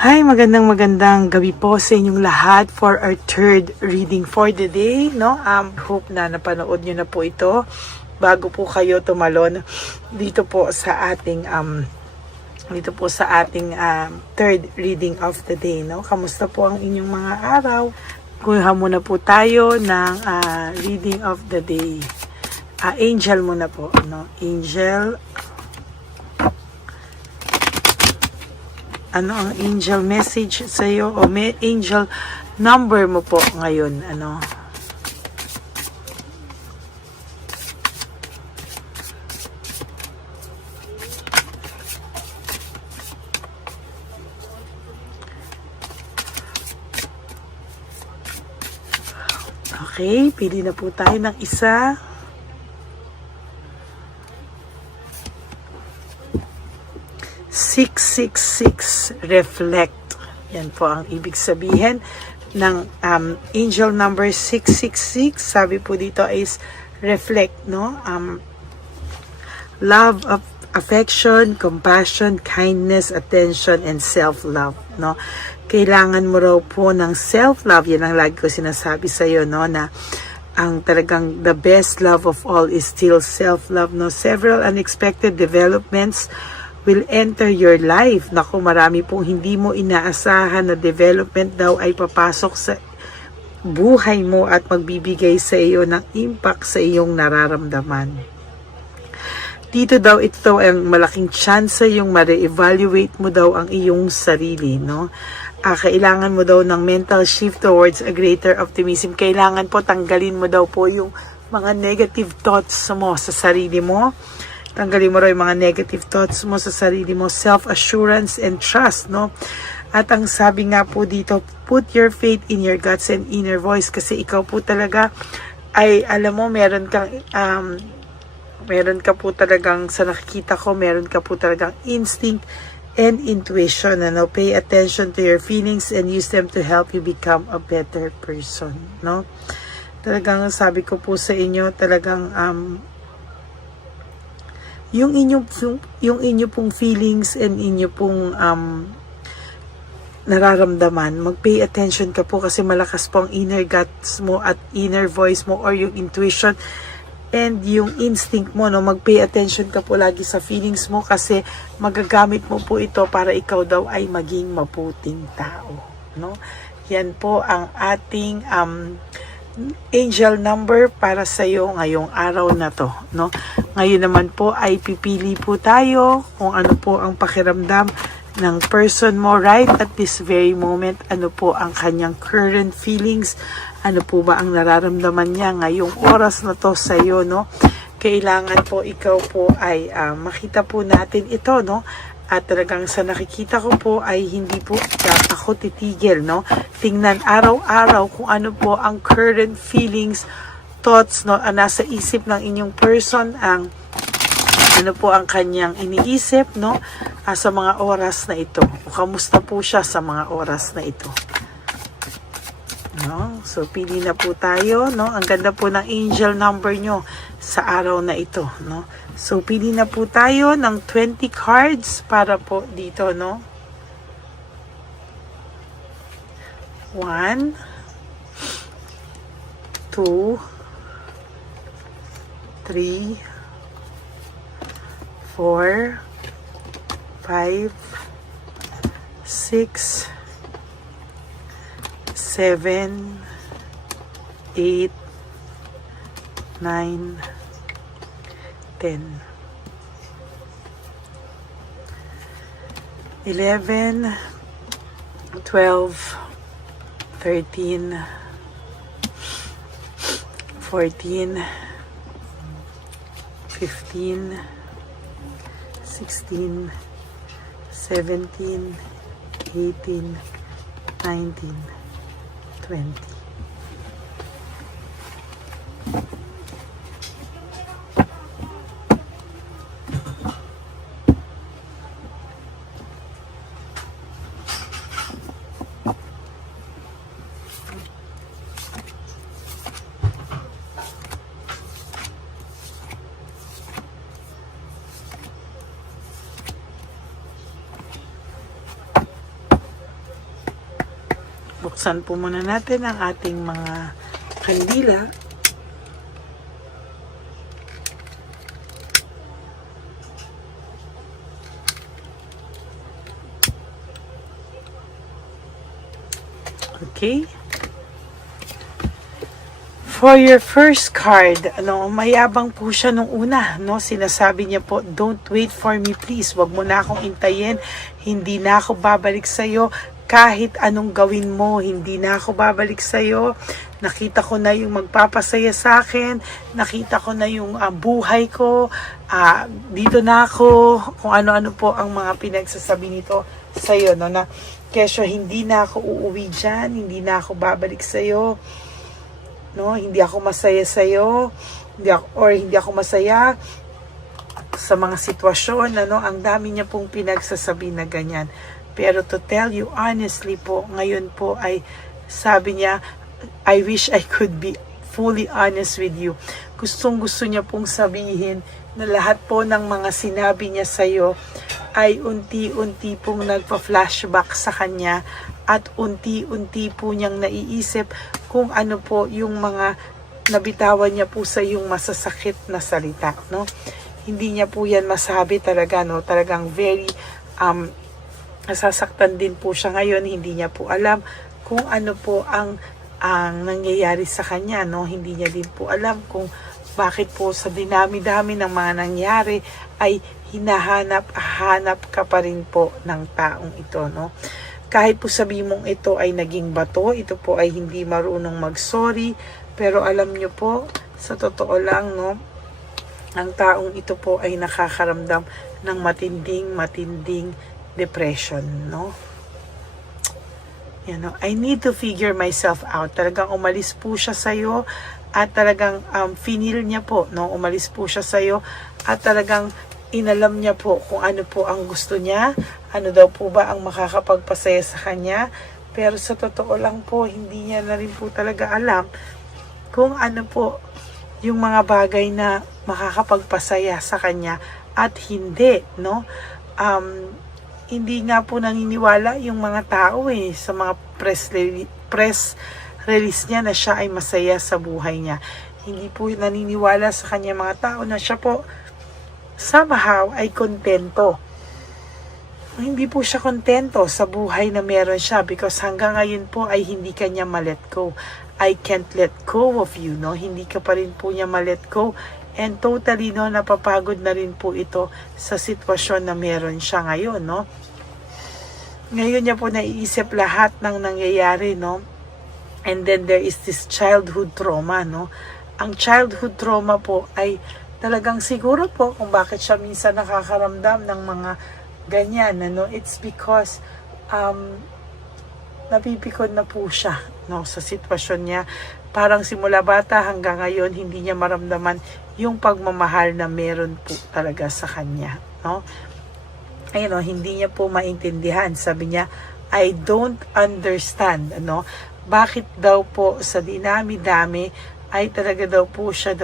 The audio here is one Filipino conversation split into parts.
Hi, magandang gabi po sa inyong lahat for our third reading for the day, no? Hope na napanood nyo na po ito bago po kayo tumalon dito po sa ating third reading of the day, no? Kamusta po ang inyong mga araw? Kuha muna po tayo ng reading of the day. Angel muna po, no? Angel. Ano ang angel message sa iyo o may angel number mo po ngayon, ano? Okay, pili na po tayo ng isa. Reflect. Yan po ang ibig sabihin ng angel number 666. Sabi po dito is reflect, no? Love of affection, compassion, kindness, attention, and self-love, no? Kailangan mo raw po ng self-love. Yan ang lagi ko sinasabi sa iyo, no? Na ang talagang the best love of all is still self-love, no? Several unexpected developments will enter your life. Naku, marami pong hindi mo inaasahan na development daw ay papasok sa buhay mo at magbibigay sa iyo ng impact sa iyong nararamdaman. Dito daw ito ang malaking chance yung ma-re-evaluate mo daw ang iyong sarili, no? Kailangan mo daw ng mental shift towards a greater optimism. Kailangan po tanggalin mo daw po yung mga negative thoughts mo sa sarili mo. Tanggalin mo raw yung mga negative thoughts mo sa sarili mo, self-assurance and trust, no? At ang sabi nga po dito, put your faith in your guts and inner voice, kasi ikaw po talaga ay, alam mo, meron ka po talagang, sa nakikita ko, meron ka po talagang instinct and intuition, ano? Pay attention to your feelings and use them to help you become a better person, no? Talagang sabi ko po sa inyo, talagang yung inyo pong feelings and inyo pong nararamdaman, mag-pay attention ka po kasi malakas po ang inner guts mo at inner voice mo or yung intuition and yung instinct mo, no? Mag-pay attention ka po lagi sa feelings mo kasi magagamit mo po ito para ikaw daw ay maging mabuting tao, no? Yan po ang ating angel number para sa iyo ngayong araw na to, no? Ngayon naman po ay pipili po tayo kung ano po ang pakiramdam ng person mo right at this very moment. Ano po ang kanyang current feelings? Ano po ba ang nararamdaman niya ngayong oras na to sa iyo, no? Kailangan po ikaw po ay makita po natin ito, no? At talagang sa nakikita ko po ay hindi po ako titigil, no? Tingnan araw-araw kung ano po ang current feelings, thoughts, no? Nasa isip ng inyong person, ang ano po ang kanyang iniisip, no? Sa mga oras na ito. O kamusta po siya sa mga oras na ito. No? So, pili na po tayo, no? Ang ganda po ng angel number nyo sa araw na ito, no? So, pili na po tayo ng 20 cards para po dito, no? 1, 2, 3, 4, 5, 6, 7, 8, 9, 10, 11, 12, 13, 14, 15, 16, 17, 18, 19, 20. Buksan po muna natin ang ating mga kandila. Okay. For your first card, mayabang po siya nung una, sinasabi niya po, don't wait for me please, wag mo na akong intayin, hindi na ako babalik sa'yo, kahit anong gawin mo, hindi na ako babalik sa'yo, nakita ko na yung magpapasaya sa akin, nakita ko na yung buhay ko, dito na ako, kung ano-ano po ang mga pinagsasabi nito sa'yo, na kesyo hindi na ako uuwi dyan, hindi na ako babalik sa'yo, hindi ako masaya sa'yo, hindi ako masaya sa mga sitwasyon, ang dami niya pong pinagsasabi na ganyan. Pero to tell you honestly po, ngayon po ay sabi niya, I wish I could be fully honest with you. Gustong-gusto niya pong sabihin na lahat po ng mga sinabi niya sa'yo ay unti-unti pong nagpa-flashback sa kanya at unti-unti po niyang naiisip kung ano po yung mga nabitawan niya po sa yung masasakit na salita, Hindi niya po yan masabi talaga, talagang very nasasaktan din po siya ngayon, hindi niya po alam kung ano po ang nangyayari sa kanya, Hindi niya din po alam kung bakit po sa dinami-dami ng mga nangyari ay hinahanap-hanap ka pa rin po ng taong ito, Kahit po sabihin mong ito ay naging bato, ito po ay hindi marunong mag-sorry, pero alam nyo po, sa totoo lang, ang taong ito po ay nakakaramdam ng matinding depression, I need to figure myself out. Talagang umalis po siya sa'yo at talagang finil niya po, umalis po siya sa'yo at talagang inalam niya po kung ano po ang gusto niya, ano daw po ba ang makakapagpasaya sa kanya, pero sa totoo lang po, hindi niya na rin po talaga alam kung ano po yung mga bagay na makakapagpasaya sa kanya at hindi, hindi nga po naniniwala yung mga tao sa mga press release niya na siya ay masaya sa buhay niya. Hindi po naniniwala sa kanya mga tao na siya po somehow ay kontento. Hindi po siya kontento sa buhay na meron siya because hanggang ngayon po ay hindi kanya ma-let go. I can't let go of you, Hindi ka pa rin po niya ma-let go. And totally, napapagod na rin po ito sa sitwasyon na meron siya ngayon, Ngayon niya po naiisip lahat ng nangyayari, And then there is this childhood trauma, Ang childhood trauma po ay talagang siguro po kung bakit siya minsan nakakaramdam ng mga ganyan, it's because napipikon na po siya, sa sitwasyon niya. Parang simula bata hanggang ngayon, hindi niya maramdaman yung pagmamahal na meron po talaga sa kanya, Ayun, hindi niya po maintindihan. Sabi niya, I don't understand, bakit daw po sa dinami-dami ay talaga daw po siya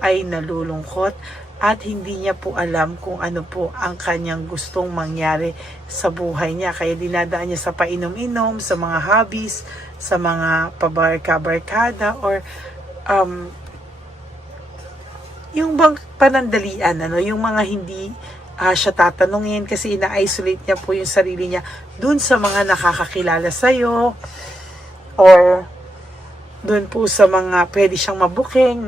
ay nalulungkot at hindi niya po alam kung ano po ang kanyang gustong mangyari sa buhay niya. Kaya dinadaan niya sa painom-inom, sa mga hobbies, sa mga pabarka-barkada or yung bang panandalian, yung mga hindi siya tatanungin kasi ina-isolate niya po yung sarili niya dun sa mga nakakakilala sa'yo or doon po sa mga pwede siyang mabuking,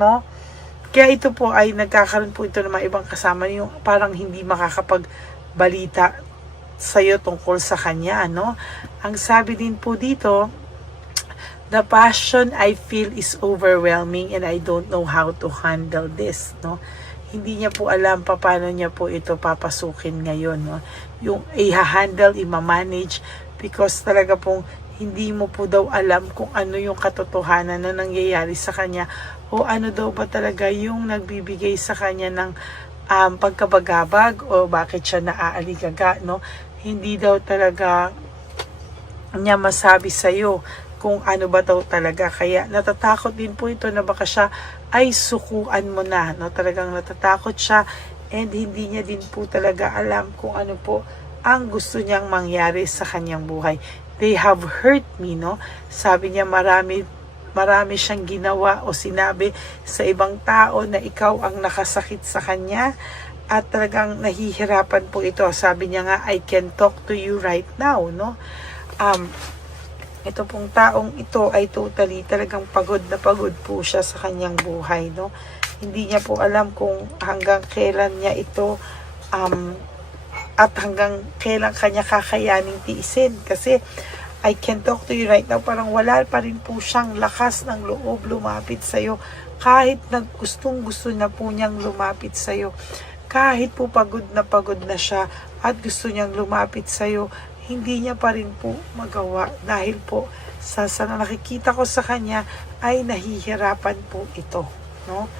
Kaya ito po ay nagkakaroon po ito ng mga ibang kasama, yung parang hindi makakapagbalita sa'yo tungkol sa kanya, Ang sabi din po dito, the passion I feel is overwhelming and I don't know how to handle this, Hindi niya po alam paano niya po ito papasukin ngayon, Yung i-handle, i-manage, because talaga pong hindi mo po daw alam kung ano yung katotohanan na nangyayari sa kanya o ano daw ba talaga yung nagbibigay sa kanya ng pagkabagabag o bakit siya naaaligaga, Hindi daw talaga niya masabi sa'yo kung ano ba daw talaga. Kaya natatakot din po ito na baka siya ay sukuan mo na, Talagang natatakot siya and hindi niya din po talaga alam kung ano po ang gusto niyang mangyari sa kanyang buhay. they have hurt me, no? Sabi niya marami siyang ginawa o sinabi sa ibang tao na ikaw ang nakasakit sa kanya at talagang nahihirapan po ito. Sabi niya nga, I can talk to you right now, no? Ito pong taong ito ay totally talagang pagod na pagod po siya sa kanyang buhay, no? Hindi niya po alam kung hanggang kailan niya ito at hanggang kailan kanya kakayaning tiisin. Kasi I can talk to you right now, parang wala pa rin po siyang lakas ng loob lumapit sa'yo. Kahit gustong gusto na po niyang lumapit sa'yo, kahit po pagod na siya at gusto niyang lumapit sa'yo, hindi niya pa rin po magawa dahil po sa nakikita ko sa kanya ay nahihirapan po ito, no?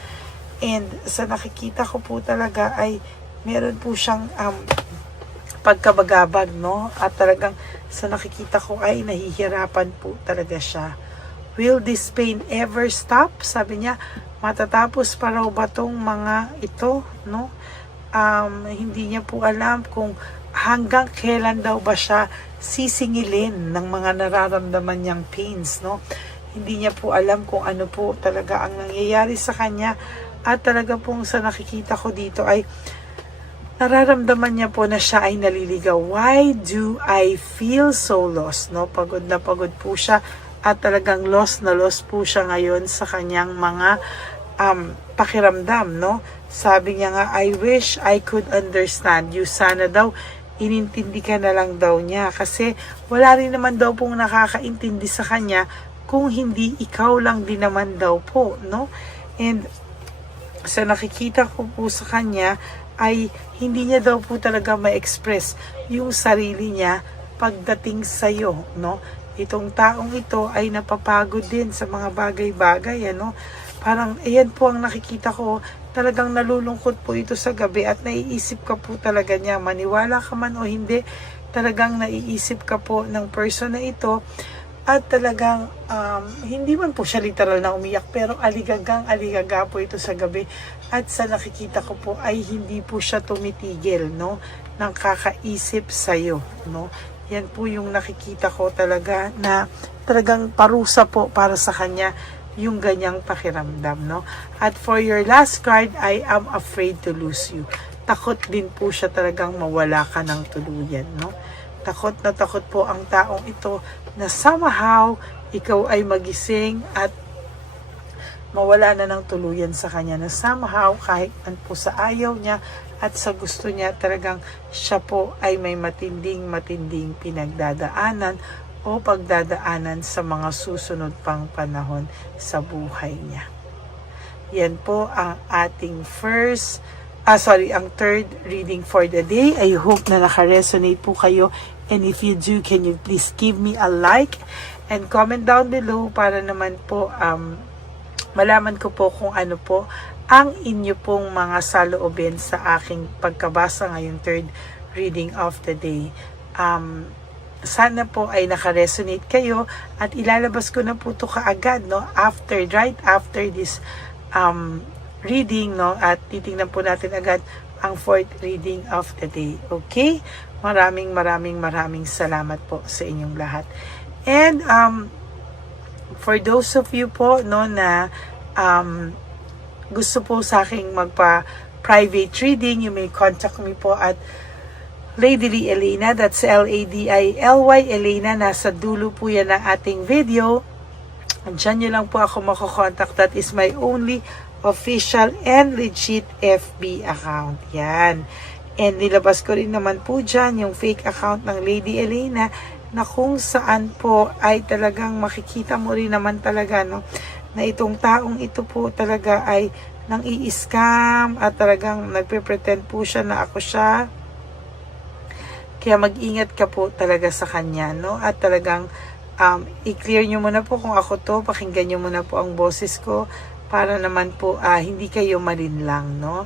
And sa nakikita ko po talaga ay meron po siyang pagkabagabag, no? At talagang sa nakikita ko ay nahihirapan po talaga siya. Will this pain ever stop? Sabi niya, matatapos pa raw ba tong mga ito, no? Hindi niya po alam kung hanggang kailan daw ba siya sisingilin ng mga nararamdaman niyang pains, no? Hindi niya po alam kung ano po talaga ang nangyayari sa kanya. At talaga pong sa nakikita ko dito ay nararamdaman niya po na siya ay naliligaw. Why do I feel so lost? No? Pagod na pagod po siya at talagang lost na lost po siya ngayon sa kanyang mga pakiramdam. No? Sabi niya nga, I wish I could understand you. Sana daw inintindi ka na lang daw niya kasi wala rin naman daw pong nakakaintindi sa kanya kung hindi ikaw lang din naman daw po. No? And sa nakikita ko po sa kanya ay hindi niya daw po talaga ma-express yung sarili niya pagdating sa'yo, no? Itong taong ito ay napapagod din sa mga bagay-bagay, ano? Parang, ayan po ang nakikita ko, talagang nalulungkot po ito sa gabi at naiisip ka po talaga niya, maniwala ka man o hindi, talagang naiisip ka po ng person na ito at talagang hindi man po siya literal na umiyak pero aligaga po ito sa gabi at sa nakikita ko po ay hindi po siya tumitigil, no, ng kakaisip sa'yo, no. Yan po yung nakikita ko talaga na talagang parusa po para sa kanya yung ganyang pakiramdam, no. At for your last card, I am afraid to lose you. Takot din po siya talagang mawala ka ng tuluyan, no. Takot na takot po ang taong ito na somehow ikaw ay magising at mawala na ng tuluyan sa kanya, na somehow kahit man po sa ayaw niya at sa gusto niya talagang siya po ay may matinding pinagdadaanan o pagdadaanan sa mga susunod pang panahon sa buhay niya. Yan po ang ating ang third reading for the day. I hope na naka-resonate po kayo. And if you do, can you please give me a like and comment down below para naman po malaman ko po kung ano po ang inyo pong mga saloobin sa aking pagkabasa ngayong third reading of the day. Sana po ay naka-resonate kayo at ilalabas ko na po ito kaagad, no, right after this reading, no, at titingnan po natin agad ang fourth reading of the day. Okay? Maraming salamat po sa inyong lahat. And for those of you po, no, na gusto po sa aking magpa-private reading, you may contact me po at Ladyly Elena, that's Ladily Elena, nasa dulo po yan ng ating video. Diyan nyo lang po ako makokontak. That is my only official and legit FB account. Yan. And nilabas ko rin naman po dyan yung fake account ng Lady Elena na kung saan po ay talagang makikita mo rin naman talaga, no, na itong taong ito po talaga ay nang i-scam at talagang nagpe-pretend po siya na ako siya. Kaya mag-ingat ka po talaga sa kanya, no, at talagang i-clear nyo muna po kung ako to, pakinggan nyo muna po ang boses ko para naman po hindi kayo malinlang, no?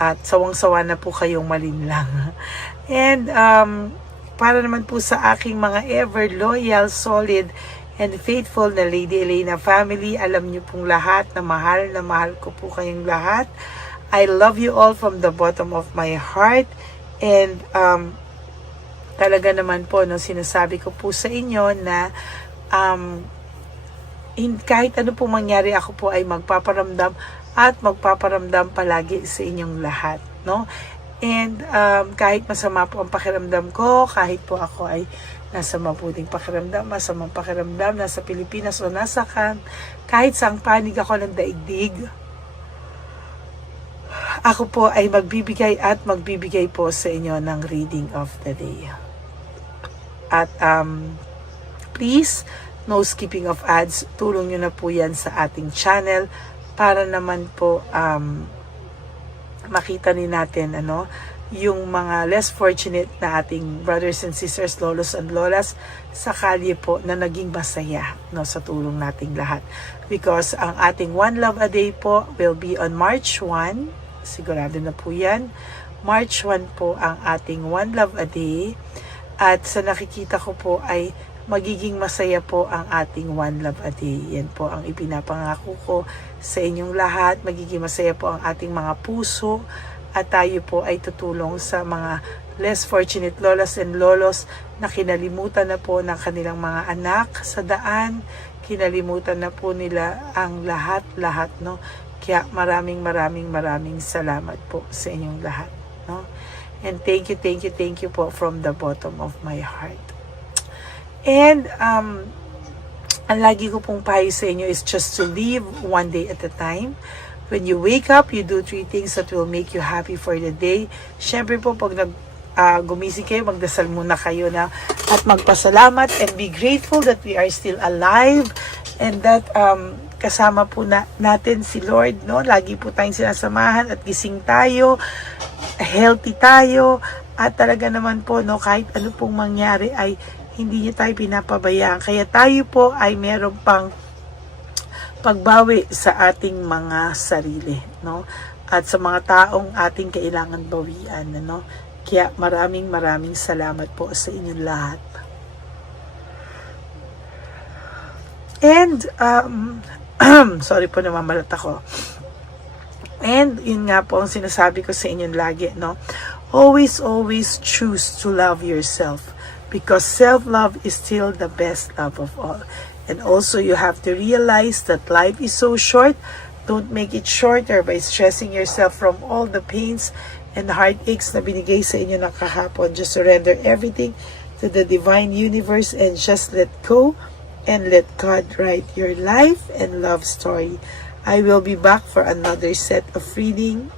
At sawang-sawa na po kayong malinlang. And para naman po sa aking mga ever loyal, solid, and faithful na Lady Elena family, alam niyo pong lahat na mahal ko po kayong lahat. I love you all from the bottom of my heart. And talaga naman po, no, sinasabi ko po sa inyo na kahit ano pong mangyari, ako po ay magpaparamdam at magpaparamdam palagi sa inyong lahat, no? And kahit masama po ang pakiramdam ko, kahit po ako ay nasa mabuting pakiramdam, masamang pakiramdam, nasa Pilipinas o nasa kahit saang panig ako ng daigdig, ako po ay magbibigay po sa inyo ng reading of the day. At please, no skipping of ads, tulong nyo na po yan sa ating channel para naman po makita ni natin yung mga less fortunate na ating brothers and sisters, lolos and lolas sa kalye po na naging masaya, no, sa tulong nating lahat. Because ang ating One Love a Day po will be on March 1. Sigurado na po yan. March 1 po ang ating One Love a Day. At sa nakikita ko po ay magiging masaya po ang ating One Love a Day. Yan po ang ipinapangako ko sa inyong lahat. Magiging masaya po ang ating mga puso. At tayo po ay tutulong sa mga less fortunate lolas and lolos na kinalimutan na po ng kanilang mga anak sa daan. Kinalimutan na po nila ang lahat, no? Kaya maraming salamat po sa inyong lahat, no? And thank you po from the bottom of my heart. And ang lagi ko pong payo sa inyo is just to live one day at a time. When you wake up, you do 3 things that will make you happy for the day. Syempre po, pag gumising kayo, magdasal muna kayo na at magpasalamat and be grateful that we are still alive and that kasama po natin si Lord, no? Lagi po tayong sinasamahan at gising tayo, healthy tayo, at talaga naman po, no, kahit ano pong mangyari ay hindi niya tayo pinapabayaan. Kaya tayo po ay meron pang pagbawi sa ating mga sarili, no? At sa mga taong ating kailangan bawian, no? Kaya maraming salamat po sa inyong lahat. And sorry po, namamalat ako. And yun nga po ang sinasabi ko sa inyong lagi, no? Always choose to love yourself, because self-love is still the best love of all. And also, you have to realize that life is so short. Don't make it shorter by stressing yourself from all the pains and heartaches na binigay sa inyo ng kahapon. Just surrender everything to the divine universe and just let go and let God write your life and love story. I will be back for another set of reading.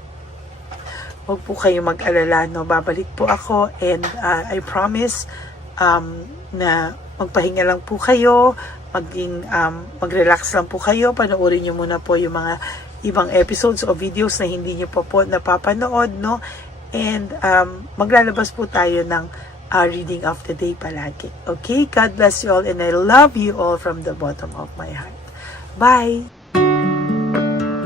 Huwag po kayo mag-alala, no? Babalik po ako, and I promise na magpahinga lang po kayo, mag-relax lang po kayo, panoorin nyo muna po yung mga ibang episodes o videos na hindi nyo pa po napapanood, no? And maglalabas po tayo ng reading of the day palagi. Okay? God bless you all, and I love you all from the bottom of my heart. Bye!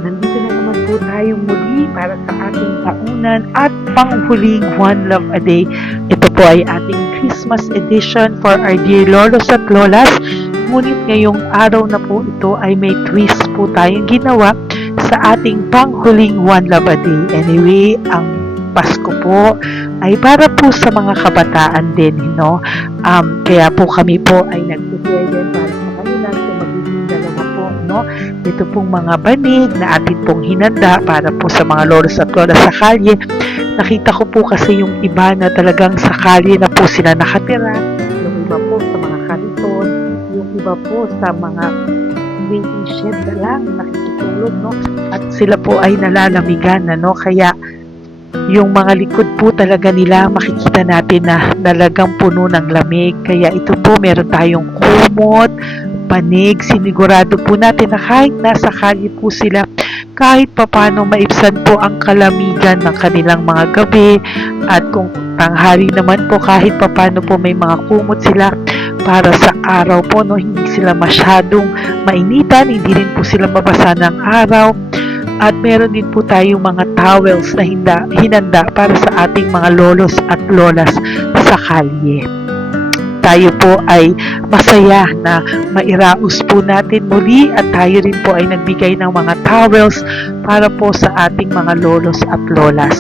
Nandito na naman po tayong muli para sa ating taunan at panghuling One Love a Day. Ito po ay ating Christmas edition for our dear lolos at lolas. Ngunit ngayong araw na po ito ay may twist po tayong ginawa sa ating panghuling One Love a Day. Anyway, ang Pasko po ay para po sa mga kabataan din, no? Kaya po kami po ay nag-prepare din para sa kanila, so magiging dalawa po, no? Ito pong mga banig na atin pong hinanda para po sa mga lolos at lolas sa kalye. Nakita ko po kasi yung iba na talagang sa kalye na po sila nakatira, yung iba po sa mga kariton, yung iba po sa mga waiting shed na lang nakikitulog, no? At sila po ay nalalamigan, no? Kaya yung mga likod po talaga nila makikita natin na talagang puno ng lamig. Kaya ito po, meron tayong kumot, panig. Sinigurado po natin na kahit nasa kalye po sila, kahit papano maibsan po ang kalamigan ng kanilang mga gabi. At kung tanghali naman po, kahit papano po may mga kumot sila para sa araw po, no? Hindi sila masyadong mainitan, hindi rin po sila mabasa ng araw. At meron din po tayong mga towels na hinanda para sa ating mga lolos at lolas sa kalye. Tayo po ay masaya na mairaos po natin muli, at tayo rin po ay nagbigay ng mga towels para po sa ating mga lolos at lolas.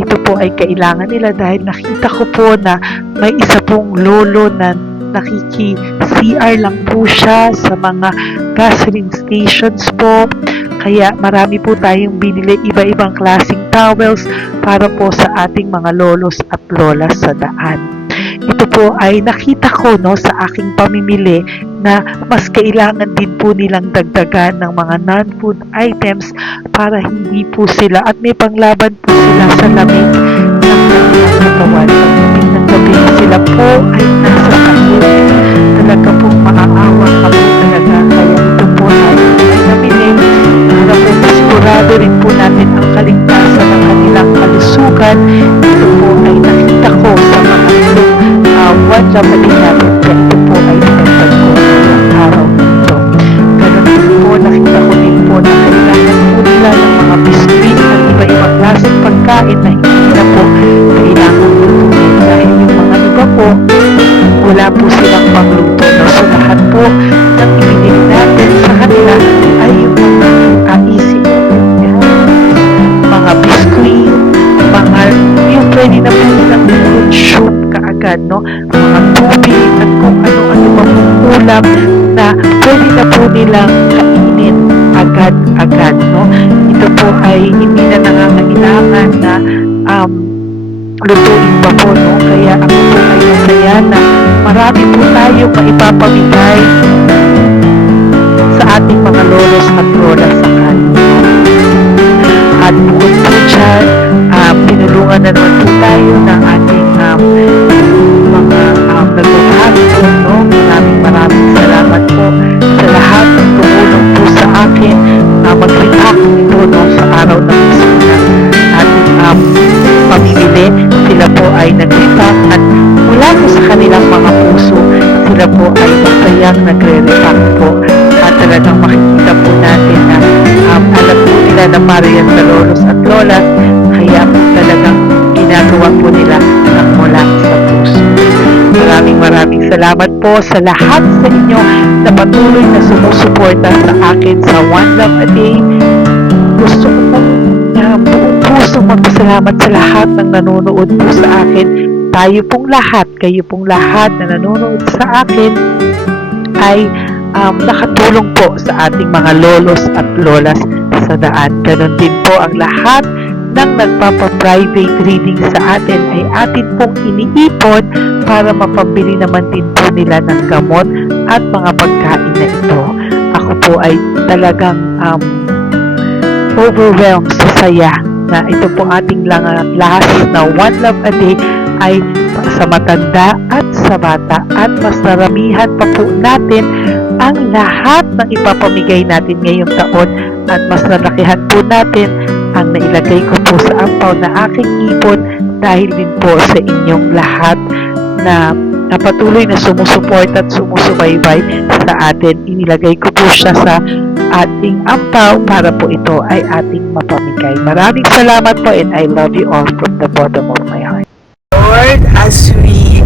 ito po ay kailangan nila dahil nakita ko po na may isa pong lolo na nakiki-CR lang po siya sa mga gasoline stations po. Kaya marami po tayong binili iba-ibang klaseng towels para po sa ating mga lolos at lolas sa daan. Ito po ay nakita ko sa aking pamimili na mas kailangan din po nilang dagdagan ng mga non-food items para hindi po sila at may panglaban po sila sa lamig ng kanilang katawan. Pagdating ng gabi sila po ay nasa sakit. Talaga po maaawa ka po talaga. Kaya ito po ay namili para po masigurado rin po natin ang kaligtasan ng kanilang kalusugan. Ito po ay nakita ko sa mga one job na din natin. Kaya ito po ay pinagtag ko ng araw nito. Ganon din po, nakita ko din po na kailangan po nila ng mga biscuit at iba-ibang klaseng pagkain na hindi na po kailangan lutuin. Dahil yung mga iba po, wala po silang pangluto. So lahat po ng ibinili natin sa kanila ay yung mga easy mga biscuit, mga yung pwede na po nilang consume kaagad, mga tubig at kung ano-ano pa pong ulam na pwede na po nilang kainin agad-agad, Ito po ay hindi na nangangailangan na lutuin pa po, Kaya ako po ay masaya na marami po tayo maipapamigay sa ating mga lolos at lolas sa kanila. At bukod po dyan, pinulungan na naman po tayo ng ating mga nagbabahagi po, Maraming salamat po sa lahat ng tumulong po sa akin mag-react ito sa araw ng gusto na ating pamimili. Sila po ay nag-react at mula po sa kanilang mga puso, sila po ay masayang nagre-react po. At talagang makikita po natin na alam po nila na mariyan sa lolos at lolas, kaya po talagang ginagawa po nila ng mula sa puso. Maraming salamat po sa lahat sa inyo na patuloy na sumusuporta sa akin sa One Love a Day. Gusto ko pong buong puso magpasalamat sa lahat ng nanonood po sa akin. Tayo pong lahat, kayo pong lahat na nanonood sa akin ay nakatulong po sa ating mga lolos at lolas sa daan. Ganon din po ang lahat ng nagpapa-private reading sa atin ay atin pong iniipon para mapabili naman din po nila ng gamot at mga pagkain na ito. Ako po ay talagang overwhelmed sa saya na ito po ating last na One Love a Day ay sa matanda at sa bata at mas naramihan pa po natin ang lahat ng ipapamigay natin ngayong taon at mas nalakihan po natin ang nailagay ko po sa ampaw na aking ipon dahil din po sa inyong lahat na patuloy na sumusuport at sumusubaybay sa atin. Inilagay ko po siya sa ating ampaw para po ito ay ating mapamigay. Maraming salamat po and I love you all from the bottom of my heart. Lord, as we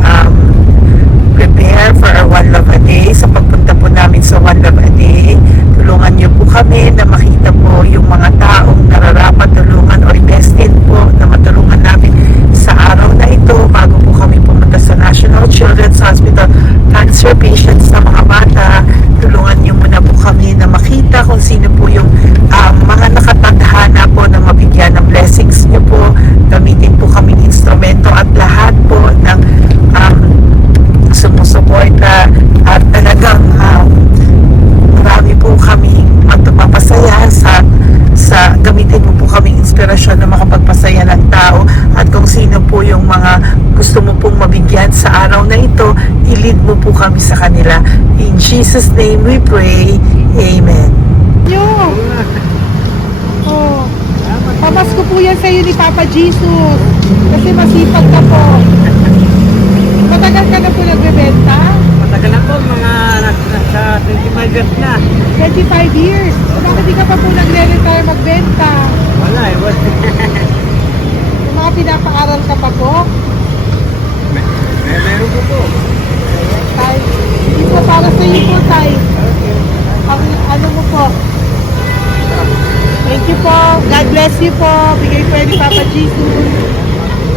prepare for our One Love a Day, sa pagpunta po namin sa One Love a Day, tulungan niyo po kami na makita po yung mga taong nararapat tulungan o destined po na matulungan namin sa araw na ito bago po kami pumunta sa National Children's Hospital. Cancer patients na mga bata, tulungan niyo muna po kami na makita kung sino po yung mga nakatadhana po na mabigyan ng blessings niyo po. Gamitin po kami instrumento at lahat po ng sumusuporta at talagang marami po kami magpapasaya sa gamitin mo po kaming inspirasyon na makapagpasaya ng tao at kung sino po yung mga gusto mo pong mabigyan sa araw na ito, i-lead mo po kami sa kanila. In Jesus' name we pray. Amen. Pamasko po yan sa'yo ni Papa Jesus kasi masipag ka po. Matagal ka na po nagbebenta? Matagal na po, mga nasa 25 years na. 25 years? So bakit di ka pa po nagre-retire magbenta? Wala eh, wala. Yung mga pinapaaral ka pa po? Meron ko po. Tay, hindi po para sa iyo po, Tay. Ang ano mo po? Thank you po. God bless you po. Bigay po yan ni Papa Jesus.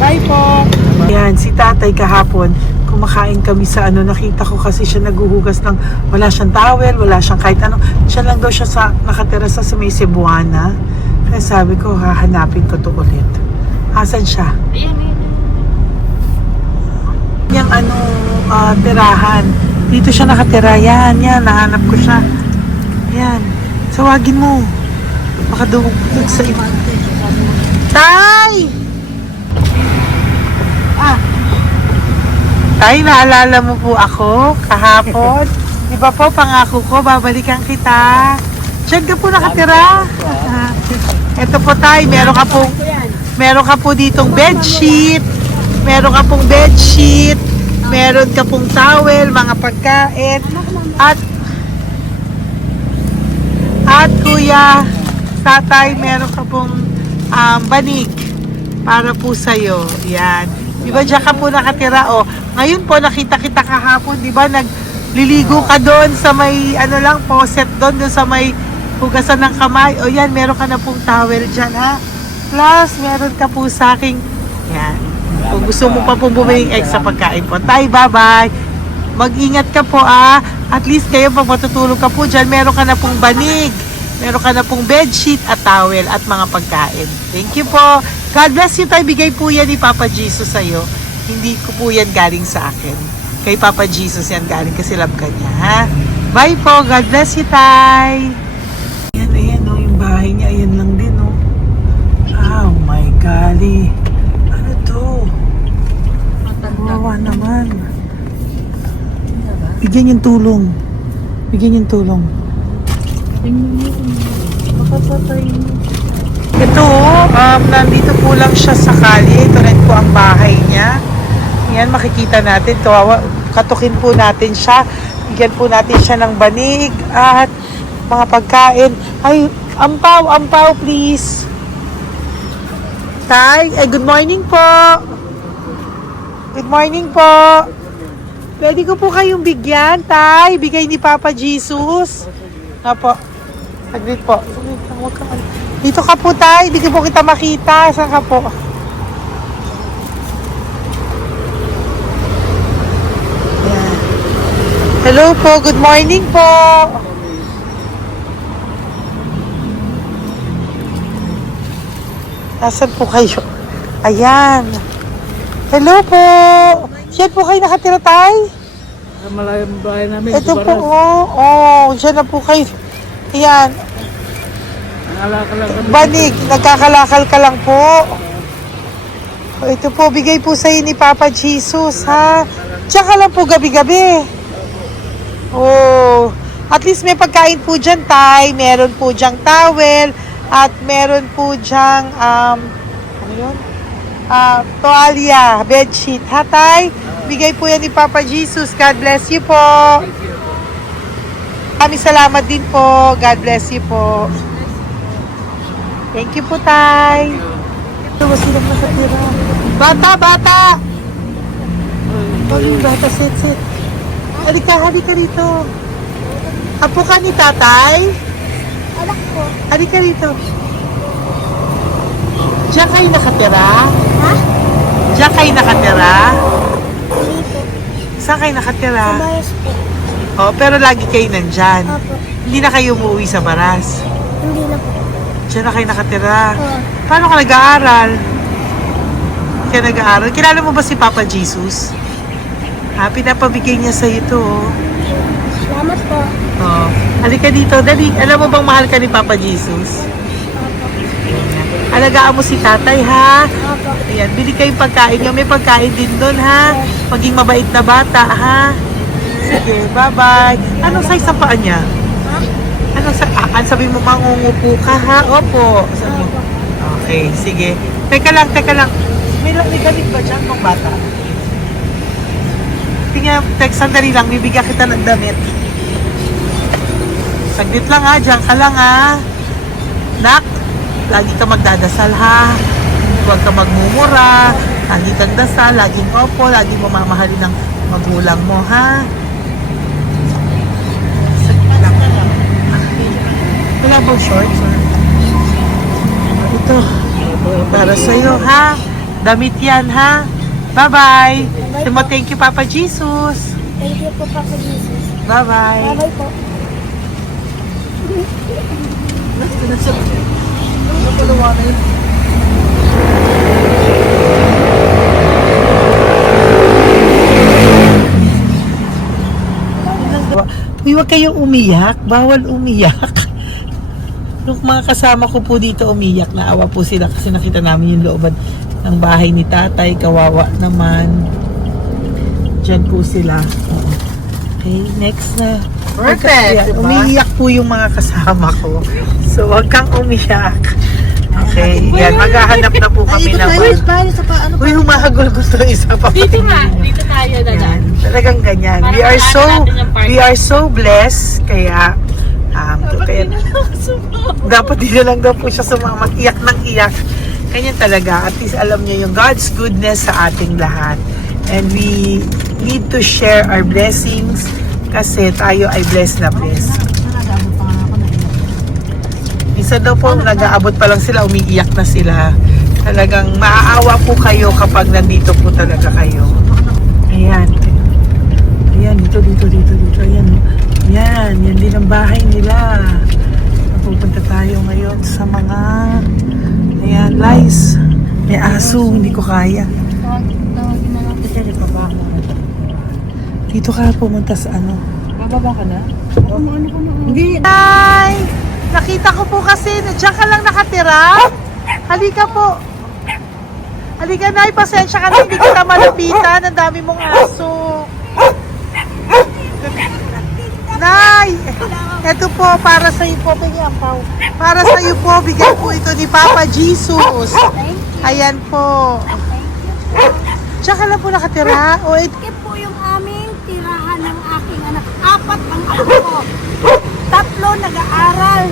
Bye po. Yan, si tatay kahapon, kumakain kami sa nakita ko kasi siya naguhugas ng, wala siyang towel, wala siyang kahit ano. Siya lang daw siya nakatira sa may Cebuana. Kaya sabi ko, hahanapin ko to ulit. Asan siya? Yung tirahan. Dito siya nakatira. Yan, nahanap ko siya. Yan. Tawagin mo. Baka doon sa iba. Tay! Tay, naalala mo po ako kahapon? Di ba po, pangako ko, babalikan kita. Diyan ka po nakatira. Ito po tay, meron ka po ditong bedsheet. Meron ka pong bedsheet. Meron ka pong towel, mga pagkain. At kuya, tatay, meron ka pong banig para po sa'yo. Yan. Di ba dyan ka po nakatira? O, ngayon po nakita kita kahapon, di ba nagliligo ka doon sa may faucet doon sa may hugasan ng kamay. O yan, meron ka na pong towel dyan ha. Plus, meron ka po sa aking, yan. Kung gusto mo pa pong bumili extra pagkain po. Tay, bye-bye. Mag-ingat ka po At least kayo pag matutulog ka po dyan, meron ka na pong banig. Meron ka na pong bedsheet at towel at mga pagkain. Thank you po. God bless you, tay. Bigay po yan ni Papa Jesus sa'yo. Hindi ko po yan galing sa akin. Kay Papa Jesus yan galing kasi love ka niya, ha? Bye po. God bless you, tay. Ayan, yung bahay niya. Ayan lang din, Oh my golly. Ano to? Wawa naman. Bigyan yung tulong. Bigyan yung tulong. Ito, nandito po lang siya sa kalye. Ito rin po ang bahay niya. Yan, makikita natin. Katukin po natin siya. Bigyan po natin siya ng banig at mga pagkain. Ay, ampaw, please. Tay, good morning po. Good morning po. Pwede ko po kayong bigyan, tay. Bigay ni Papa Jesus. Apo. Saglit po. Dito ka po, tay. Hindi po kita makita. Saan ka po? Yan. Hello po. Good morning po. Nasaan po kayo? Ayan. Hello po. Diyan po kayo nakatira, tay? Malayang bahay namin. Ito po, diyan na po kayo. Ayan. Banig, nagkakalakal ka lang po. Ito po, bigay po sa'yo ni Papa Jesus, ha? Diyan ka lang po gabi-gabi. At least may pagkain po dyan, tay. Meron po dyang towel. At meron po dyang, ano yun? Toalya, bedsheet. Ha, tay? Bigay po yan ni Papa Jesus. God bless you po. Kami salamat din po. God bless you po. Thank you po, tay. Ito, silang nakatira. Bata! Bata, sit. Halika dito. Apo ka ni tatay? Anak ko. Halika rito. Diyan kayo nakatira? Ha? Diyan kayo nakatira? Dito. Saan kayo nakatira? Sa Baras po. Pero lagi kayo nandyan. Opo. Hindi na kayo umuwi sa Baras. Hindi na po. Diyan na kayo nakatira. Oo. Paano ka nag-aaral? Hindi ka nag-aaral? Kilala mo ba si Papa Jesus? Pinapabigay niya sa'yo ito, Salamat po. Halika dito. Dali. Alam mo bang mahal ka ni Papa Jesus? Opo. Alagaan mo si tatay, ha? Opo. Ayan, bili kayong pagkain nyo. May pagkain din doon, ha? Maging mabait na bata, ha? Sige, bye-bye. Anong size ang paa niya? Ha? Anong sabi mo, mangungupo ka, ha? Opo. Sabi mo. Opo. Okay, sige. Teka lang. May gamit ba dyan ng bata? Tingnan, sandali lang. Bibigyan kita ng damit. Saglit lang, ha? Diyan ka lang, ha? Nak, lagi ka magdadasal, ha? Huwag ka magmumura. Lagi kang dasal, laging opo, lagi mo mamahalin ng magulang mo, ha? Saglit lang. Wala bang shorts? Ito. Para sa'yo, ha? Damit yan, ha? Bye-bye. Thank you, Papa Jesus. Thank you po, Papa Jesus. Bye-bye. Bye-bye po. Uy, huwag kayong umiyak. Bawal umiyak. Yung mga kasama ko po dito umiyak. Naawa po sila kasi nakita namin yung looban ng bahay ni tatay. Kawawa naman. Diyan po sila. Okay, next na. Perfect, diba? Umiiyak po yung mga kasama ko. So, huwag kang umiyak. Okay, yan. Maghahanap na po kami ng... Uy, humahagol gusto isa pa. Dito tayo na lang. Yan, talagang ganyan. We are so blessed. Kaya, dapat din na lang daw po siya sumama. Iyak ng iyak. Ganyan talaga. At least alam niya yung God's goodness sa ating lahat. And we need to share our blessings kasi tayo ay blessed na blessed. Minsan daw po, nag-aabot pa lang sila, umiiyak na sila. Talagang maaawa po kayo kapag nandito po talaga kayo. Ayan. Ayan, dito. Ayan. Yan din ang bahay nila. Pupunta tayo ngayon sa mga ayan, lice. May aso, hindi ko kaya. Dito ka pumunta sa ano? Bababa ka na? Hindi. Hi! Nakita ko po kasi, diyan ka lang nakatira. Halika po. Halika, Nay, pasensya ka na, hindi kita malapitan. Ang dami mong aso. Nay! Ito po, para sa iyo po, bigyan po. Para sa iyo po, bigyan po ito ni Papa Jesus. Ayan po. Diyan ka lang po nakatira. O, Ito po yung aming tirahan ng aking anak. 4 ang ako ko. 3 nag-aaral.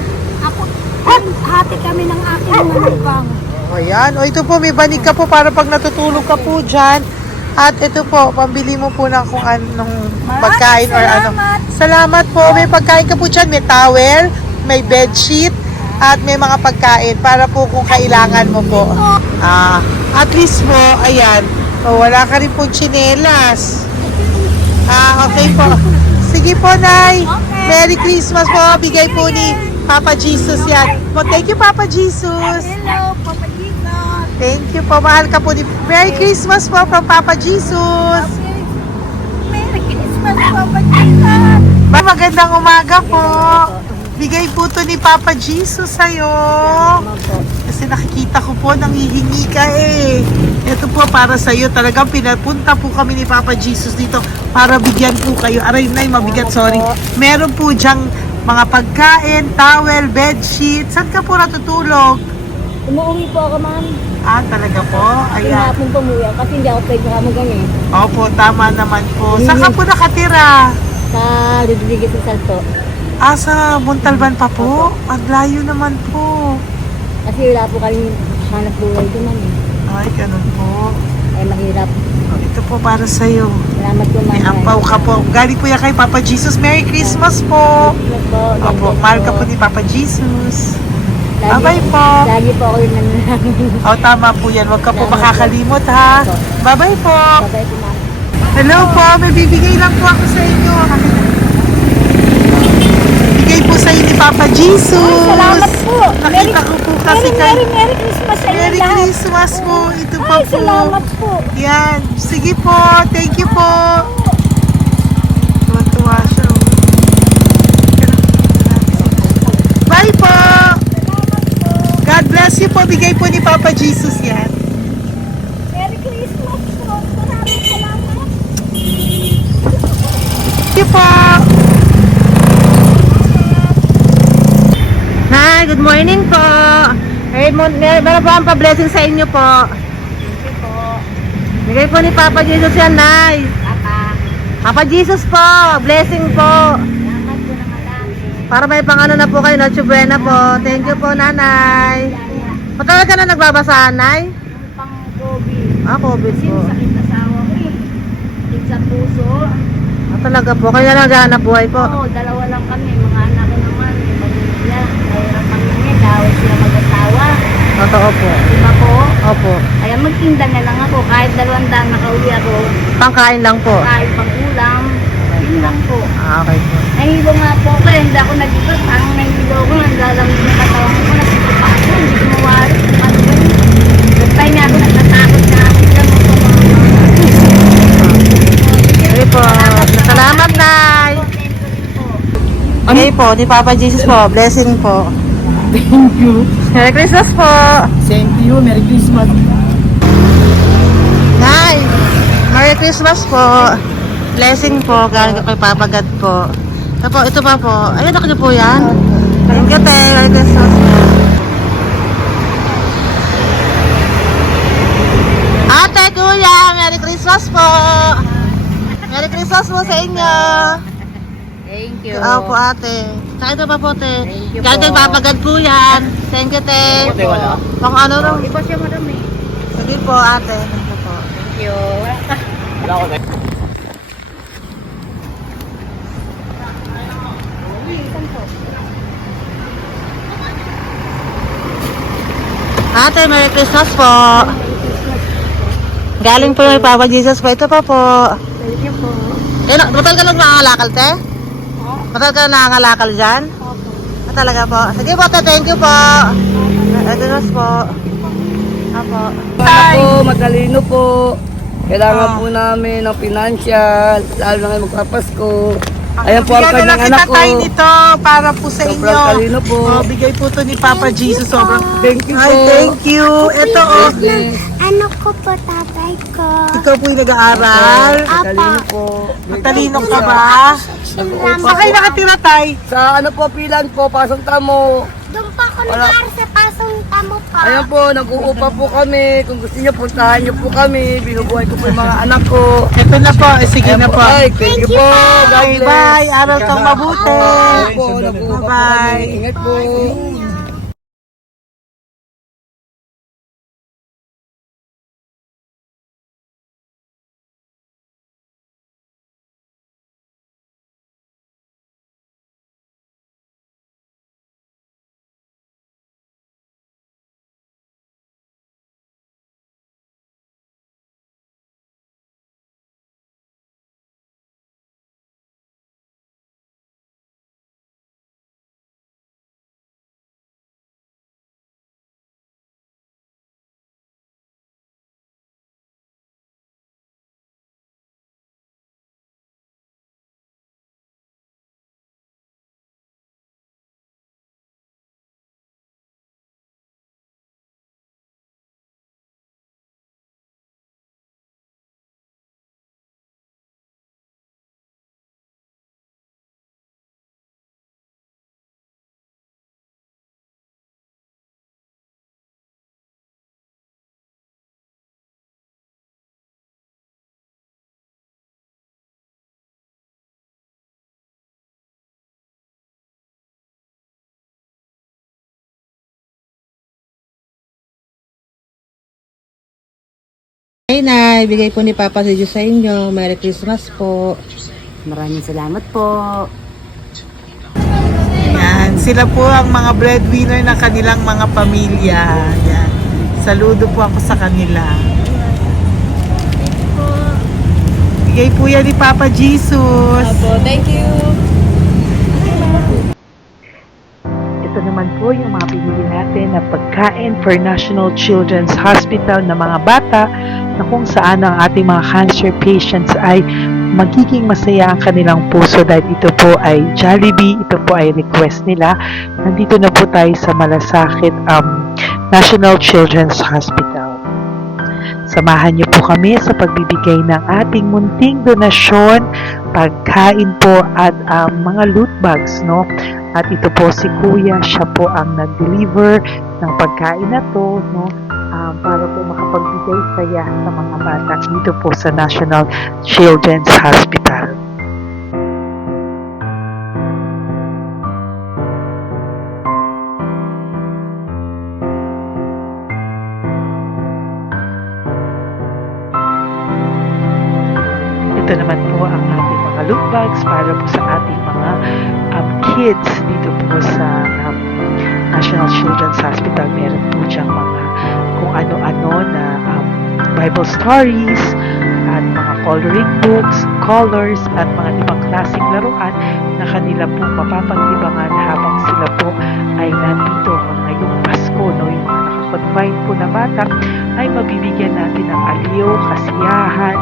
Ako, hati kami ng aking manugang. ayan. O, ito po, may banig ka po para pag natutulog ka po dyan. At ito po, pambili mo po ng kung anong pagkain or ano. Salamat po. May pagkain ka po dyan. May towel, may bedsheet, at may mga pagkain para po kung kailangan mo po. At least po, ayan. O, wala ka rin po tsinelas. Okay po. Sige po, Nay. Merry Christmas po. Bigay po ni Papa Jesus yan. Thank you, Papa Jesus. Hello, Papa Jesus. Thank you po. Mahal ka po ni... Merry Christmas po from Papa Jesus. Merry Christmas, Papa Jesus. Magandang umaga po. Bigay po to ni Papa Jesus sa'yo. Kasi nakikita ko po, nanghihingi ka eh. Ito po para sa'yo. Talagang pinapunta po kami ni Papa Jesus dito para bigyan po kayo. Aray, Nay, mabigat, sorry. Meron po dyang mga pagkain, towel, bedsheet. Saan ka po natutulog? Umuwi po ako, ma'am. Talaga po? Ayan. Pinapong pumuwi ako kasi hindi ako pwede kamagan eh. Opo, tama naman po. Saan ka po nakatira? Sa Rodriguez sa Salto. Sa Montalban pa po? Ang layo naman po. Kasi wala po kami hanap buhay doon, ma'am eh. Ay, ganun po. Ay mahirap. Ito po para sa'yo. Salamat po, ma'am. May ampaw ka po. Galing po yan kay Papa Jesus. Merry Christmas po. Salamat po. Opo, mahal ka po ni Papa Jesus. Lagi- Bye-bye po. Lagi po ako yung nananangin. Tama po yan. Huwag ka po Salamat po. makakalimot ha. Bye-bye po. Bye-bye po, ma'am. Hello po. May bibigay lang po ako sa inyo. Bigay po sa inyo ni Papa Jesus. Salamat po. Nakita ko po kasi kay... Merry Christmas sa inyo Merry lahat. Christmas po. Ito pa Ay, po. salamat po. Yan. Sige po. Thank you po. Tuwa-tuwa siya. Bye po. God bless you po. Bigay po ni Papa Jesus yan. Merry Christmas po. Maraming salamat. Thank you po. Hi, good morning po. Meron po ang pa-blessing sa inyo po. Bigay po ni Papa Jesus yan, Nay. Papa Jesus po, blessing po. Para may pangano na po kayo, Noche Buena po. Thank you po, Nanay. Matagal ka na nagbabasahan, Nay? Pang-COVID. COVID po. Sakit na sawa ko eh. Sakit sa puso. Talaga po, kaya na naghahanap buhay po. Oo, 2 lang kami. Mga anak ko naman. May pamilya. Mahirap kami niya. Dawit sila mag-asawa. Totoo po. Diba po? Opo. Kaya magtinda na lang ako. Kahit 200 nakauwi ako. Pangkain lang po. Kahit pang ulam. Yun lang po. Ah, okay po. Nahilo nga po ako. Hindi ako nag-ikot. Parang nahilo ako. Naglalamig yung katawan ko. Nagsipa ako. Hindi ko mawari. Ano ba yun? Nagpay nga ako. Nagtatakot na ako. Okay po. Salamat, Nay. Okay po, ni Papa Jesus po. Blessing po. Thank you. Merry Christmas po. Same to you. Merry Christmas. Nay, Merry Christmas po. Blessing po. Galing ko kay Papa God po. Ito pa po. Ayun, ako niyo po yan. Thank you, te. Merry Christmas po. Ate, kuya, Merry Christmas po. Merry Christmas po sa inyo. Thank you. Oo po, ate. Saka ito pa po, te. Thank you Galing kay po. Papa God po yan. Thank you, te. Ate, wala. Pang ano rin. Iba siya marami. Sige po, ate. Thank you po. Thank you. Wala ko na. Ate, Merry Christmas po. Galing po kay Papa Jesus po. Ito pa po. Thank you po. Batal ka lang nangangalakal, te? Batal ka nangangalakal dyan? Ah, talaga po. Sige po, te. Thank you po. Merry Christmas po. Apo. Ako, matalino po. Kailangan po namin ng financial, lalo na ngayon magpapasko. Ayan po ang Bigyan na kanyang lang anak kita ko. tayo nito para po sa Sobrang inyo. talino po. Oh, bigay po to ni Papa Jesus. Sobrang Thank you po. Ay, thank you. Ito, oh. Bless. Ano ko po tatay ko? Ikaw po yung nag-aaral. Matalino po. Matalino ka ba? Nag-uupa Saan kayo po. nakatira, tay? Sa ano po, pilan po, pasong tamo. Doon pa ako Wala. nag-aaral sa pasong tamo pa. Ayan po, nag-uupa po kami. Kung gusto niyo, puntahan niyo po kami. Binubuhay ko po yung mga anak ko. Ito na po. Sige Ayan na po. Ay, thank you po. God Okay, bless. bye. Aral kang mabuti. Ayan po, nag-uupa po Bye-bye. kami. Ingat po. Hey, Nay. Bigay po ni Papa Jesus sa inyo. Merry Christmas po. Maraming salamat po. Yan. Sila po ang mga breadwinner ng kanilang mga pamilya. Yan. Saludo po ako sa kanila. Bigay po yan ni Papa Jesus. Thank you. Ito naman po yung mga pinili natin na pagkain for National Children's Hospital na mga bata na kung saan ang ating mga cancer patients ay magiging masaya ang kanilang puso dahil ito po ay Jollibee, ito po ay request nila. Nandito na po tayo sa Malasakit National Children's Hospital. Samahan niyo po kami sa pagbibigay ng ating munting donasyon, pagkain po at mga loot bags, no? At ito po si Kuya, siya po ang nag-deliver ng pagkain na to, no? Para po makapagbigay saya sa mga bata dito po sa National Children's Hospital. Ito naman po ang ating mga loot bags para po sa ating mga kids dito po sa National Children's Hospital, meron po diyang mga kung ano-ano na Bible stories at mga coloring books, colors at mga ibang klaseng laruan na kanila po mapapaglibangan habang sila po ay nandito ngayong Pasko, no? Yung mga nakakonfine po na bata ay mabibigyan natin ng aliw, kasiyahan,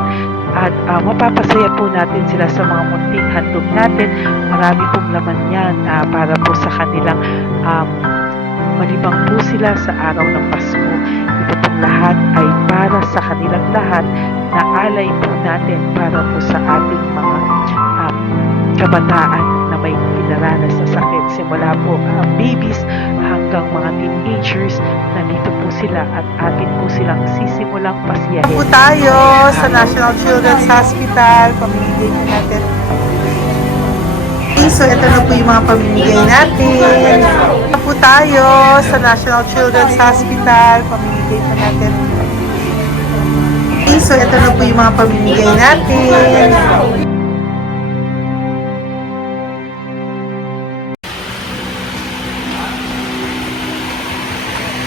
at mapapasaya po natin sila sa mga munting handog natin. Marami pong laman yan para po sa kanilang malibang po sila sa araw ng Pasko. Ito pong lahat ay para sa kanilang lahat na alay po natin para po sa ating mga kabataan na may pinaranas na sakit. Simula po babies hanggang mga teenagers, nandito po sila at atin po silang sisimulang pasiyahin. Po tayo sa National Children's Hospital, pamimigay po natin. So, ito na po yung mga pamimigay natin. Po tayo sa National Children's Hospital, pamimigay po natin. So, ito na po yung mga pamimigay natin.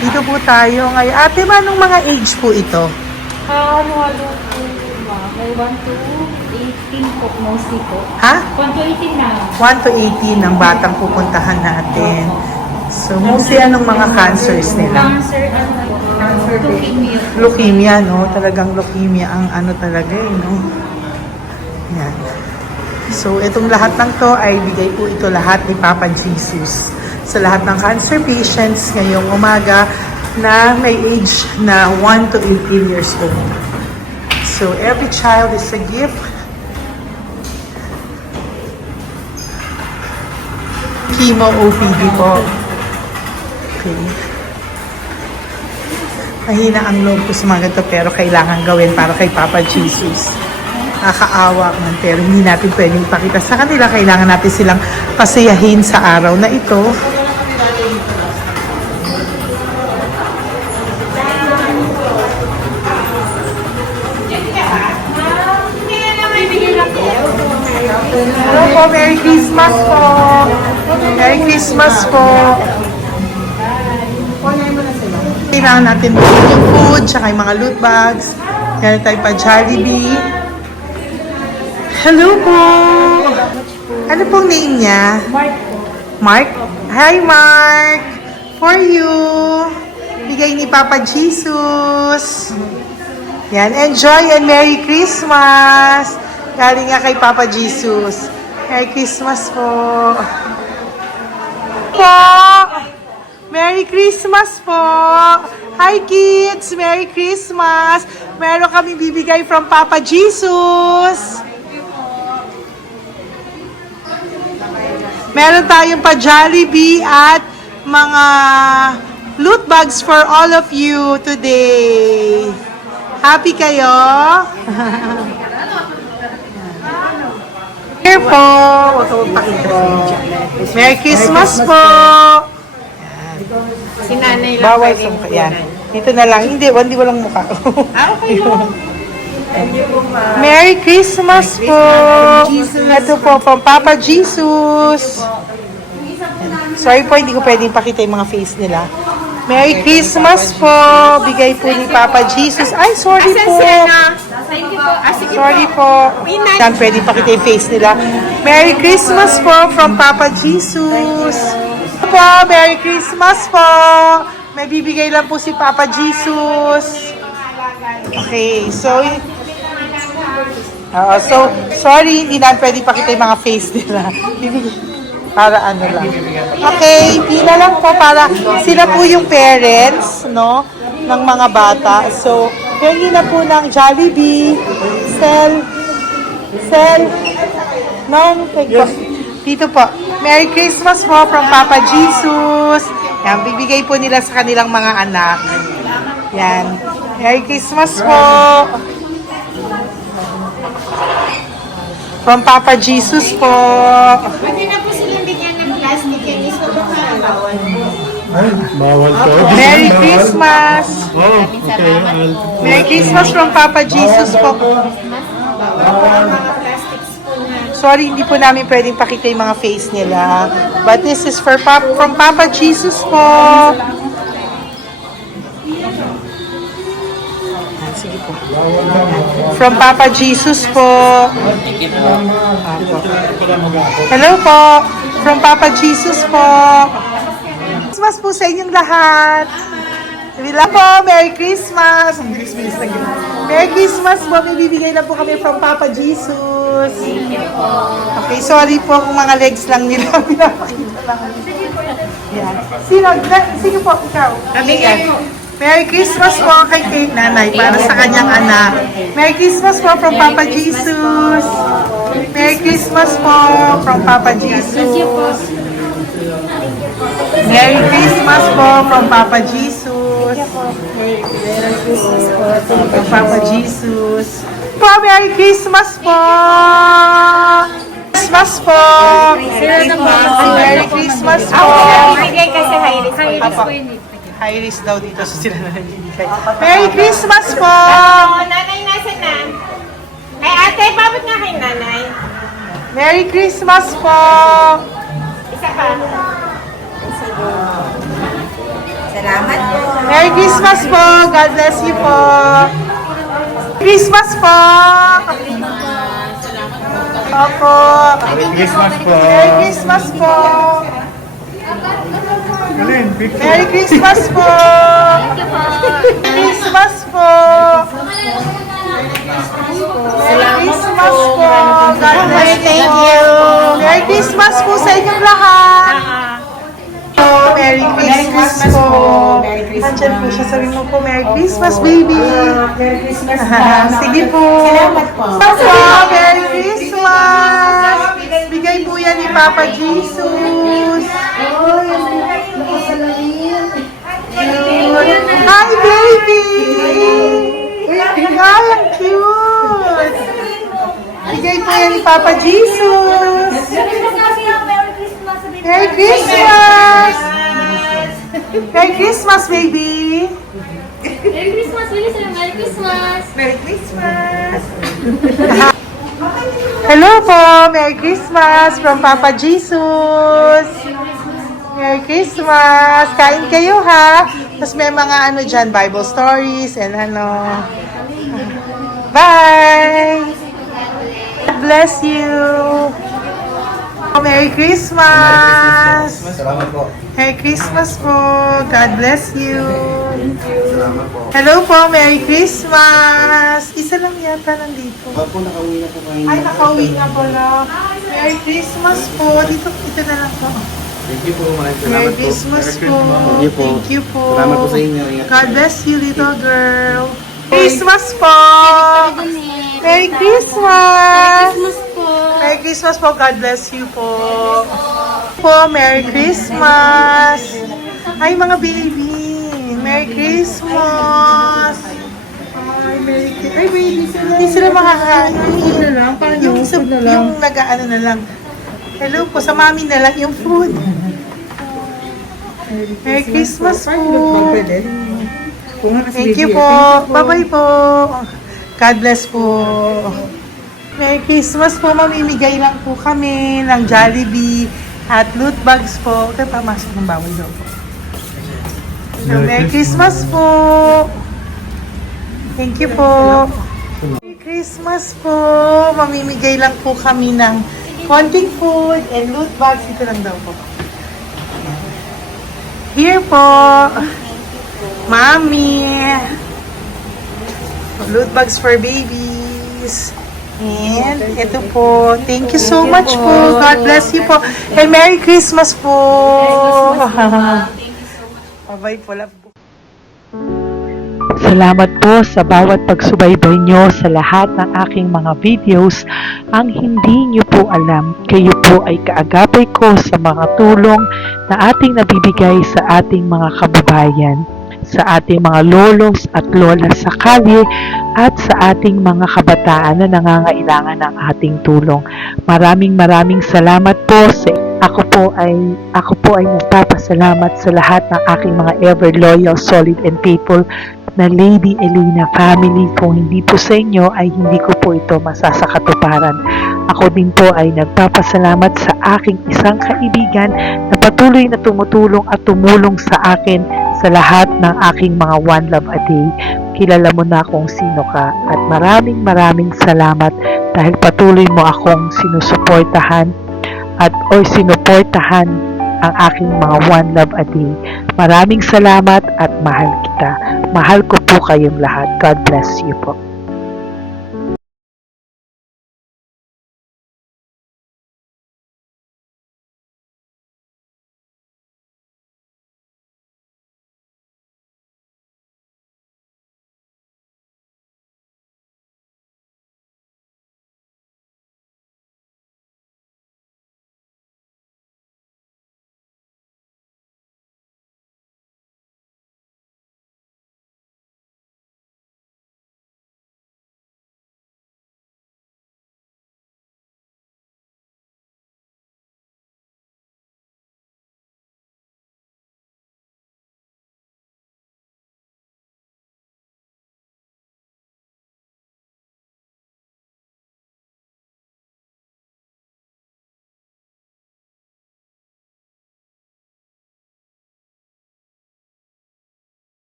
Dito po tayo ngayon. Ate, anong mga age po ito? Halo-halo po, ma'am. May 1 to 18 po, mostly po. Ha? 1 to 18 na. 1 to 18 ang batang pupuntahan natin. So, mostly anong mga cancers nila? Cancer, ano po? Leukemia. Leukemia, no? Talagang leukemia ang ano talaga no? Yan. So, itong lahat ng to ay bigay po ito lahat ni Papa Jesus sa lahat ng cancer patients ngayong umaga na may age na 1 to 18 years old. So, every child is a gift. Chemo OPD po. Okay. Mahina ang loob ko sa mga ganito pero kailangan gawin para kay Papa Jesus. Nakakaawa man pero hindi natin pwedeng ipakita sa kanila. Kailangan natin silang pasayahin sa araw na ito. Hello po, Merry Christmas po! Merry Christmas po! Kailangan natin bumili yung food, tsaka yung mga loot bags. Meron tayo pa Jollibee. Hello po! Ano pong name niya? Mark po. Mark? Hi, Mark! For you! Bigay ni Papa Jesus! Yan, enjoy and Merry Christmas! Galing nga kay Papa Jesus. Merry Christmas po! Po! Merry Christmas po! Hi kids! Merry Christmas! Meron kami bibigay from Papa Jesus! Meron tayong pa Jollibee at mga loot bags for all of you today. Happy kayo? Here po. Merry Christmas po. Si nanay lang. Bawal sa mukha. Yan. Dito na lang. Hindi, walang mukha. Okay mo. Merry Christmas po. Ito po, from Papa Jesus. Sorry po, hindi ko pwedeng pakita yung mga face nila. Merry Christmas po. Bigay po ni Papa Jesus. Ay, sorry po. Sorry po. Yan, pwedeng pakita yung face nila. Merry Christmas po from Papa Jesus. Po, Merry Christmas po. May bibigay lang po si Papa Jesus. Okay, so sorry, hindi na pwede pakita yung mga face nila. Para ano lang. Okay, pila lang po para sila po yung parents, no, ng mga bata. So, hingi na po ng Jollibee, Sel, dito po. Merry Christmas po from Papa Jesus. Yan, bibigay po nila sa kanilang mga anak. Yan. Merry Christmas po. From Papa Jesus po. Pwede na po silang bigyan ng plastic yan. Iso ba ka? Ay, bawal to. Merry Christmas. Oh, okay. Merry Christmas from Papa Jesus po. Bawal po ang mga plastics po na Sorry, hindi po namin pwedeng pakita yung mga face nila. But this is from Papa Jesus po. Sige po. From Papa Jesus po. Hello po. From Papa Jesus po. Christmas po sa inyong lahat. Wala po, Merry Christmas! Merry Christmas po, may bibigay na po kami from Papa Jesus. Okay, sorry po kung mga legs lang nila. Pinapakita lang. Yan. Sino po? Ikaw? Yan. Merry Christmas po kay Nanay para sa kanyang anak. Merry Christmas po from Papa Jesus. Merry Christmas po from Papa Jesus. Merry Christmas po from Papa Jesus. From Papa Jesus. Po, Merry Christmas po! Christmas po! Merry Christmas po! Bigay kasi Iris po yun. High risk daw dito sa sila na nagbibigay. Merry Christmas po! Nanay, nasa na? Ay, ate, pabot nga kay nanay. Merry Christmas po! Isa pa. Salamat po. Merry Christmas po! God bless you po! Christmas po! Opo! Merry Christmas po. Merry Christmas po! Galing, picture. Merry Christmas po! Christmas po! Merry Christmas po! God bless you! Thank you! Merry Christmas po sa inyong lahat! Merry Christmas po! Nandiyan po siya. Sabi mo po, Merry Christmas, baby! Merry Christmas sige po! Salamat po! Merry Christmas! Bigay po yan ni Papa Jesus! Hi, baby! Ay, ang cute! Bigay po yan ni Papa Jesus! Merry Christmas! Merry Christmas, baby! Merry Christmas, Willie. Merry Christmas. Merry Christmas! Hello po! Merry Christmas from Papa Jesus! Merry Christmas! Kain kayo ha! Tapos may mga ano dyan, Bible stories and ano. Bye! God bless you! Merry Christmas! Salamat po. Merry Christmas po! God bless you! Hello po! Merry Christmas! Isa lang yata nandito. Opo, nakauwi na po kayo. Ay, nakauwi na pala. Merry Christmas po! Dito na lang po. Thank you po. Maraming salamat Merry po. Christmas Merry po! Thank you po. Thank you po! Salamat po sa inyo. Ingat God po. bless you, little girl! Christmas po! Merry Christmas! Merry Christmas po! God bless you po! Merry Christmas! Ay, mga baby! Merry Christmas! Ay, Merry Christmas! Ay, baby! Hindi sila makakain. Yung nag-ano na lang. Hello po, sa mami na lang yung food. Merry Christmas po! Thank you po. Bye-bye po. God bless po. Merry Christmas po. Mamimigay lang po kami ng Jollibee at loot bags po. Kaya pamasok ng bawal daw po. So, Merry Christmas po. Thank you po. Merry Christmas po. Mamimigay lang po kami ng konting food and loot bags. Ito lang daw po. Here po. Mommy! Loot bags for babies. And ito po. Thank you so much po. God bless you po. And Merry Christmas po. Bye-bye po. Love po. Salamat po sa bawat pagsubaybay nyo sa lahat ng aking mga videos. Ang hindi nyo po alam, kayo po ay kaagapay ko sa mga tulong na ating nabibigay sa ating mga kababayan, sa ating mga lolos at lola sa kalye at sa ating mga kabataan na nangangailangan ng ating tulong. Maraming salamat po sa ako po ay nagpapasalamat sa lahat ng aking mga ever loyal, solid and faithful na Lady Elena family. Kung hindi po sa inyo ay hindi ko po ito masasakatuparan. Ako din po ay nagpapasalamat sa aking isang kaibigan na patuloy na tumutulong at tumulong sa akin sa lahat ng aking mga One Love a Day. Kilala mo na kung sino ka at maraming salamat dahil patuloy mo akong sinusuportahan o sinuportahan ang aking mga One Love a Day. Maraming salamat at mahal kita. Mahal ko po kayong lahat. God bless you po.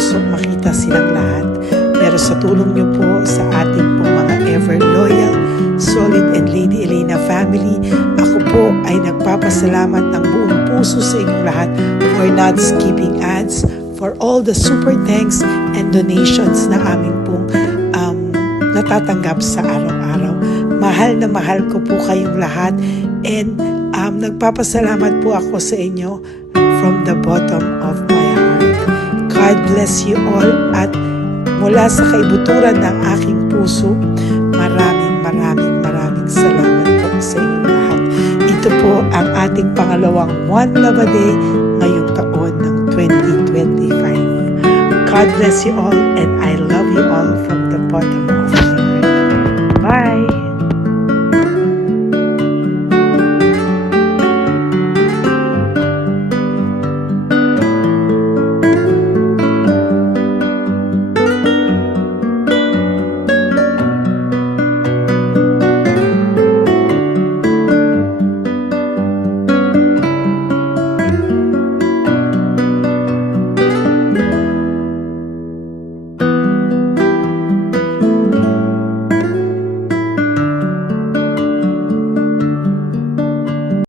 pusong makita silang lahat. Pero sa tulong niyo po sa ating pong mga ever loyal, solid and Lady Elena family, ako po ay nagpapasalamat ng buong puso sa inyong lahat for not skipping ads, for all the super thanks and donations na aming pong natatanggap sa araw-araw. Mahal na mahal ko po kayong lahat, and nagpapasalamat po ako sa inyo from the bottom of my heart. God bless you all, at mula sa kaibuturan ng aking puso, maraming salamat po sa inyong lahat. Ito po ang ating pangalawang One Love a Day ngayong taon ng 2025. God bless you all, and I love you all from the bottom of